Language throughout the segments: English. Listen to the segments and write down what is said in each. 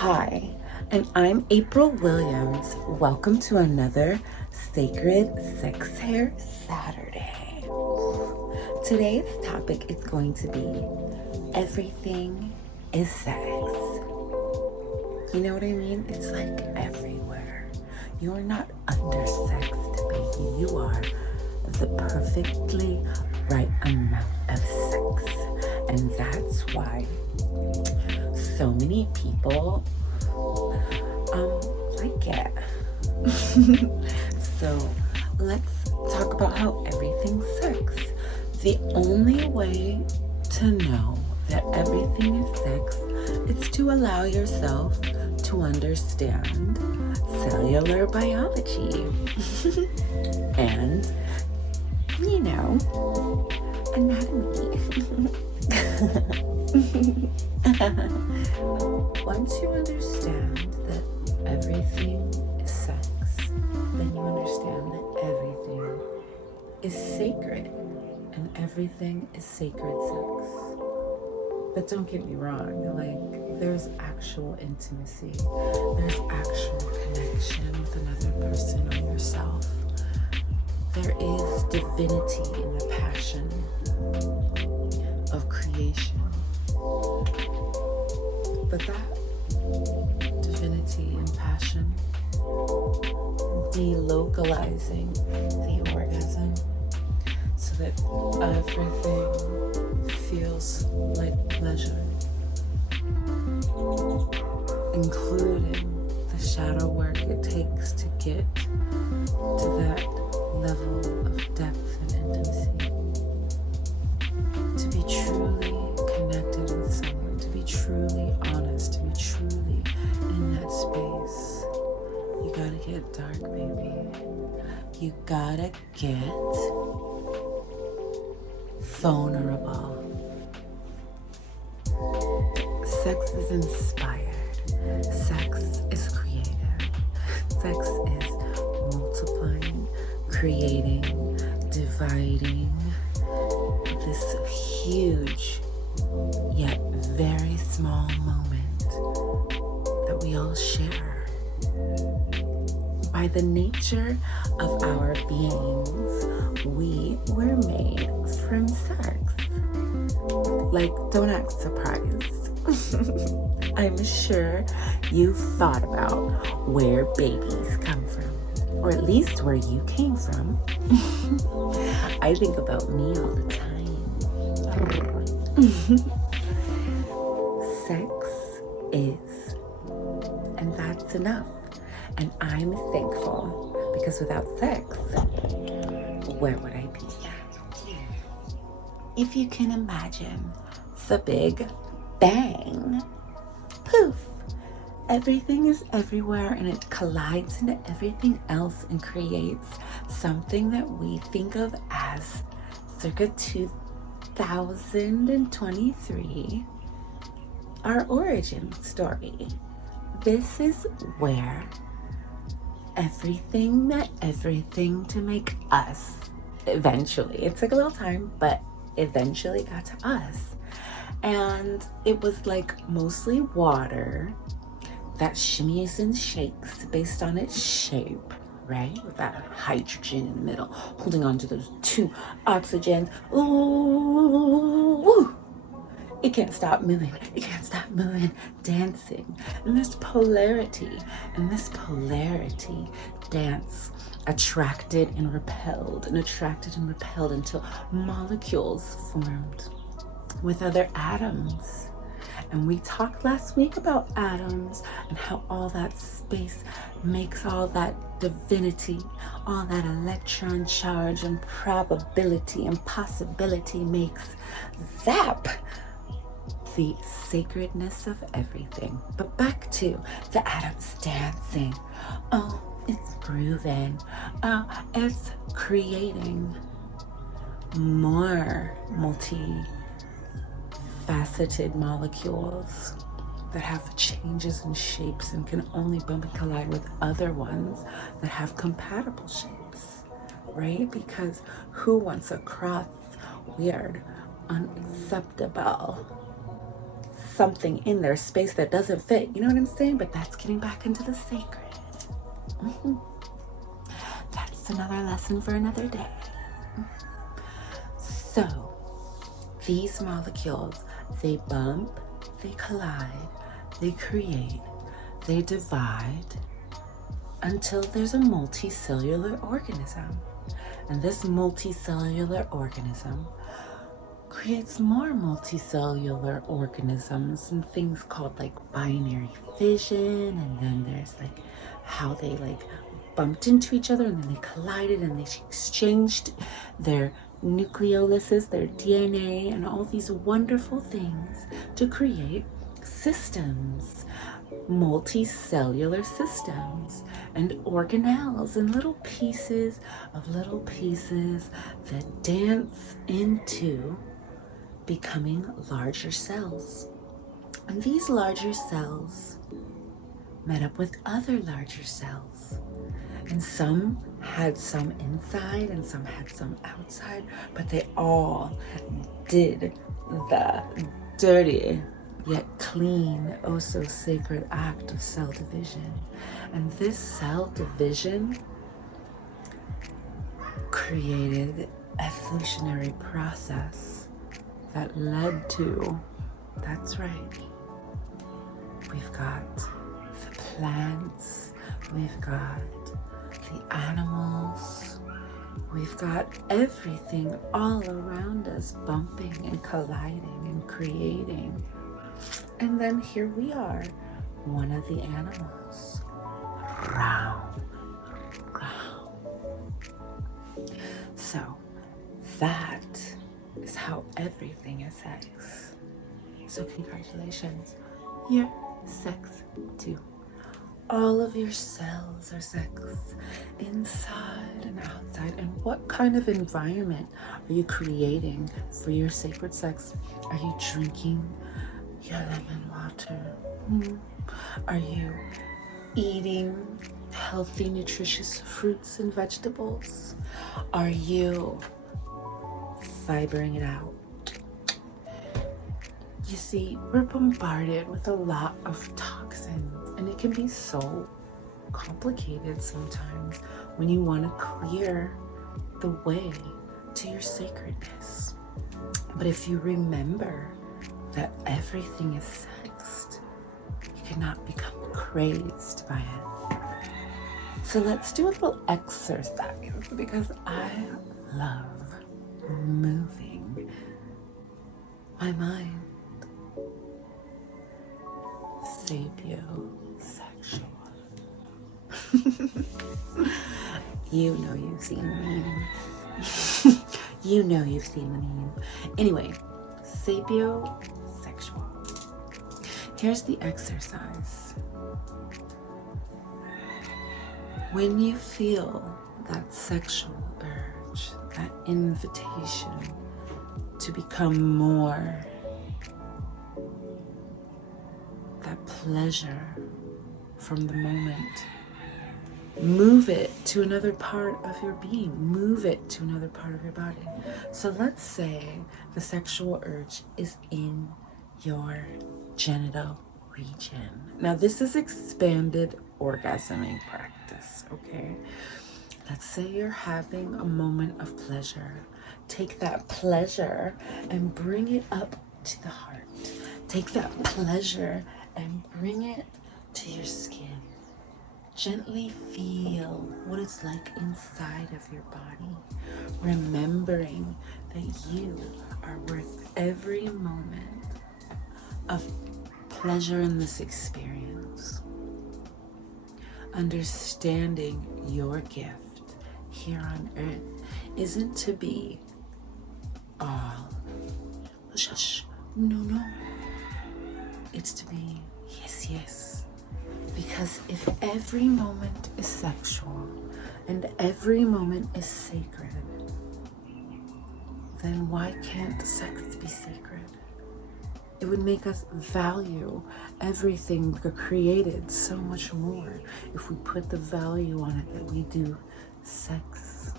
Hi, and I'm April Williams. Welcome to another Sacred Sex Hair Saturday. Today's topic is going to be everything is sex. You know what I mean? It's like everywhere. You're not undersexed, baby. You are the perfectly right amount of sex. And that's why so many people like it. So let's talk about how everything's sex. The only way to know that everything is sex is to allow yourself to understand cellular biology and, anatomy. Once you understand that everything is sex, then you understand that everything is sacred and everything is sacred sex. But don't get me wrong, there's actual intimacy, there's actual connection with another person or yourself. There is divinity in the passion of creation. But that divinity and passion, delocalizing the orgasm so that everything feels like pleasure, including the shadow work it takes to get to that level of depth and intimacy. To be truly connected with someone, to be truly honest, to be truly in that space, you gotta get dark, baby. You gotta get vulnerable. Sex is inspired. Sex is creative. Sex is multiplying, creating, dividing this huge yet very small moment that we all share. By the nature of our beings, we were made from sex. Don't act surprised. I'm sure you've thought about where babies come from, or at least where you came from. I think about me all the time. Sex is, and that's enough. And I'm thankful, because without sex, where would I be? If you can imagine the Big Bang, poof, everything is everywhere and it collides into everything else and creates something that we think of as circa 2023, our origin story. This is where everything met everything to make us. Eventually, it took a little time, but eventually got to us. And it was mostly water that shimmies and shakes based on its shape, right? With that hydrogen in the middle, holding on to those two oxygens. Ooh, it can't stop moving. It can't stop moving, dancing. And this polarity, dance attracted and repelled until molecules formed with other atoms. And we talked last week about atoms and how all that space makes all that divinity, all that electron charge and probability and possibility makes zap the sacredness of everything. But back to the atoms dancing. Oh, it's grooving. Oh, it's creating more multi-faceted molecules that have changes in shapes and can only bump and collide with other ones that have compatible shapes, right? Because who wants a cross, weird, unacceptable something in their space that doesn't fit. You know what I'm saying? But that's getting back into the sacred. That's another lesson for another day. So these molecules, they bump, they collide, they create, they divide until there's a multicellular organism. And this multicellular organism creates more multicellular organisms and things called like binary fission. And then there's like how they like bumped into each other and then they collided and they exchanged their nucleoluses, their DNA, and all these wonderful things to create systems, multicellular systems, and organelles and little pieces that dance into becoming larger cells. And these larger cells met up with other larger cells. And some had some inside and some had some outside, but they all did the dirty yet clean, oh so sacred act of cell division. And this cell division created evolutionary process that led to, that's right, we've got the plants, we've got the animals, we've got everything all around us bumping and colliding and creating. And then here we are, one of the animals. Round. So that is how everything is sex. So congratulations, you're sex too. All of your cells are sex, inside and outside. And what kind of environment are you creating for your sacred sex? Are you drinking your lemon water? Are you eating healthy, nutritious fruits and vegetables? Are you fibering it out? You see, we're bombarded with a lot of toxins, and it can be so complicated sometimes when you want to clear the way to your sacredness. But if you remember that everything is sexed, you cannot become crazed by it. So let's do a little exercise, because I love moving my mind. Sapiosexual. You know you've seen the memes. You know you've seen the meme. Anyway, sapiosexual. Here's the exercise. When you feel that sexual urge, that invitation to become more, that pleasure from the moment, move it to another part of your being, move it to another part of your body. So let's say the sexual urge is in your genital region. Now this is expanded orgasming practice, okay? Let's say you're having a moment of pleasure. Take that pleasure and bring it up to the heart. Take that pleasure and bring it to your skin. Gently feel what it's like inside of your body, remembering that you are worth every moment of pleasure in this experience. Understanding your gift here on earth isn't to be all shush, no. It's to be yes. Because if every moment is sexual and every moment is sacred, then why can't sex be sacred? It would make us value everything created so much more if we put the value on it that we do sex,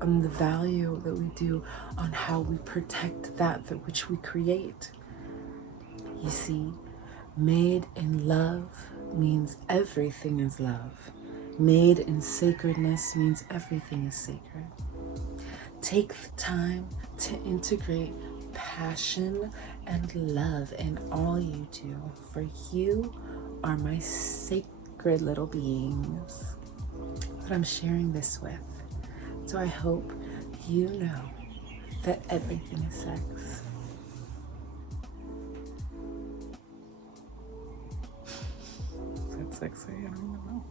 on the value that we do on how we protect that which we create. You see, made in love means everything is love. Made in sacredness means everything is sacred. Take the time to integrate passion and love in all you do, for you are my sacred little beings that I'm sharing this with. So I hope you know that everything is sex. Is that sexy? I don't even know.